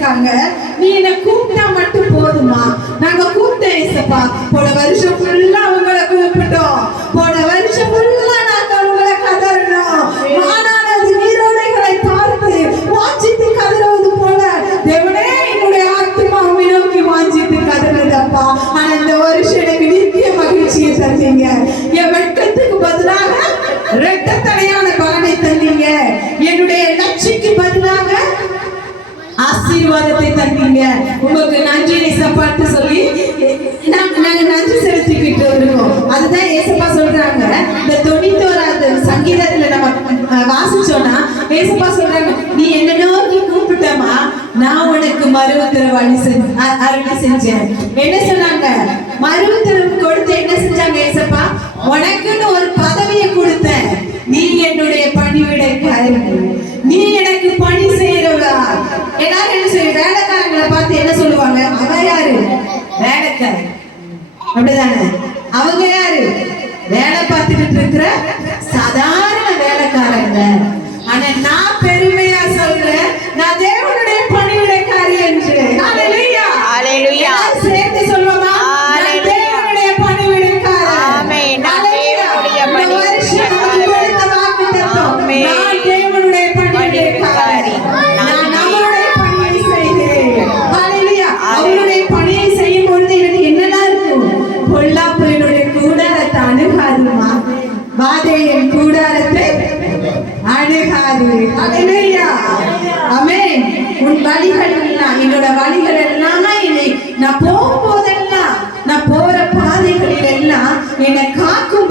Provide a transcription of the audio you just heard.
சொல்லியிருக்காங்க, நீ என்ன கூப்பிட்டா மட்டும் போதுமா? நாங்க கூப்பிட்டேன் ஏசப்பா. போன வருஷம் ஃபுல்லா உங்களை கூப்பிட்டோம், போன வருஷம் ஃபுல்லா நாங்க உங்களை கதறணும். மானானது நீரோடைகளை பார்த்து வாஞ்சித்து கதறுவது போல தேவனே என்னுடைய ஆத்மா உம்மை நோக்கி வாஞ்சித்து கதறுதப்பா. ஆனா இந்த வருஷம் எனக்கு நித்திய மகிழ்ச்சியை தந்தீங்க. என் வெட்கத்துக்கு பதிலாக இரட்டத்தலையான பலனை தந்தீங்க. என்னுடைய லட்சிக்கு பதிலாக ஆசீர்வாதத்தை தந்தீங்க. உங்களுக்கு நன்றி ஏசப்பான்னு சொல்லி நாங்க நன்றி செலுத்திக்கிட்டு இருக்கோம். அதுதான் ஏசப்பா சொல்றாங்க. இந்த 91வது சங்கீதத்துல நம்ம வாசிச்சோம்னா ஏசப்பா சொல்றாங்க, நீ என்ன நோக்கி கூப்பிட்டமா, நான் உனக்கு மறு உத்தரவு அருளி செஞ்சேன். என்ன சொன்னாங்க? மறு உத்தரவு கொடுத்து என்ன செஞ்சாங்க ஏசப்பா? உனக்குன்னு ஒரு பதவியை கொடுத்தேன். நீ என்னுடைய பணிவிடைக்காரன், நீ எனக்கு பணி செய்யறவா. எல்லாரும் என்ன சொல்லி வேலைக்காரங்களை பார்த்து என்ன சொல்லுவாங்க? அவ யாரு? வேலைக்காரன். அப்படிதானே? அவங்க யாரு? வேலை பார்த்துக்கிட்டு இருக்கிற சாதாரண வேலைக்காரங்க. ஆனா நான் பெருமையா சொல்றேன், நான் தேவனுடைய பணிவிடைக்காரி என்று. ஹல்லேலூயா, ஹல்லேலூயா. சேர்த்து சொல்லுமா? நான் தேவனுடைய பணிவிடைக்காரி. ஆமென். நான் தேவனுடைய பணிவிடைக்காரி. நான் தேவனுடைய பணிவிடைக்காரி. நான் அவருடைய பணியை செய்கிறேன். ஹல்லேலூயா. அவருடைய பணியை செய்யும் பொழுது எனக்கு என்னெல்லாம் இருக்கும்? பொல்லாப்புடைய கூடாரத்தை அணுகாதுமா, வாதையின் கூடாரத்தை அணுகாது. ஹல்லேலூயா, ஆமென். உன் வழிகள் எல்லாம், என்னோட வழிகள் எல்லாம் நான் போகும்போதெல்லாம், நான் போற பாதைகளில் எல்லாம் என்னை காக்கும்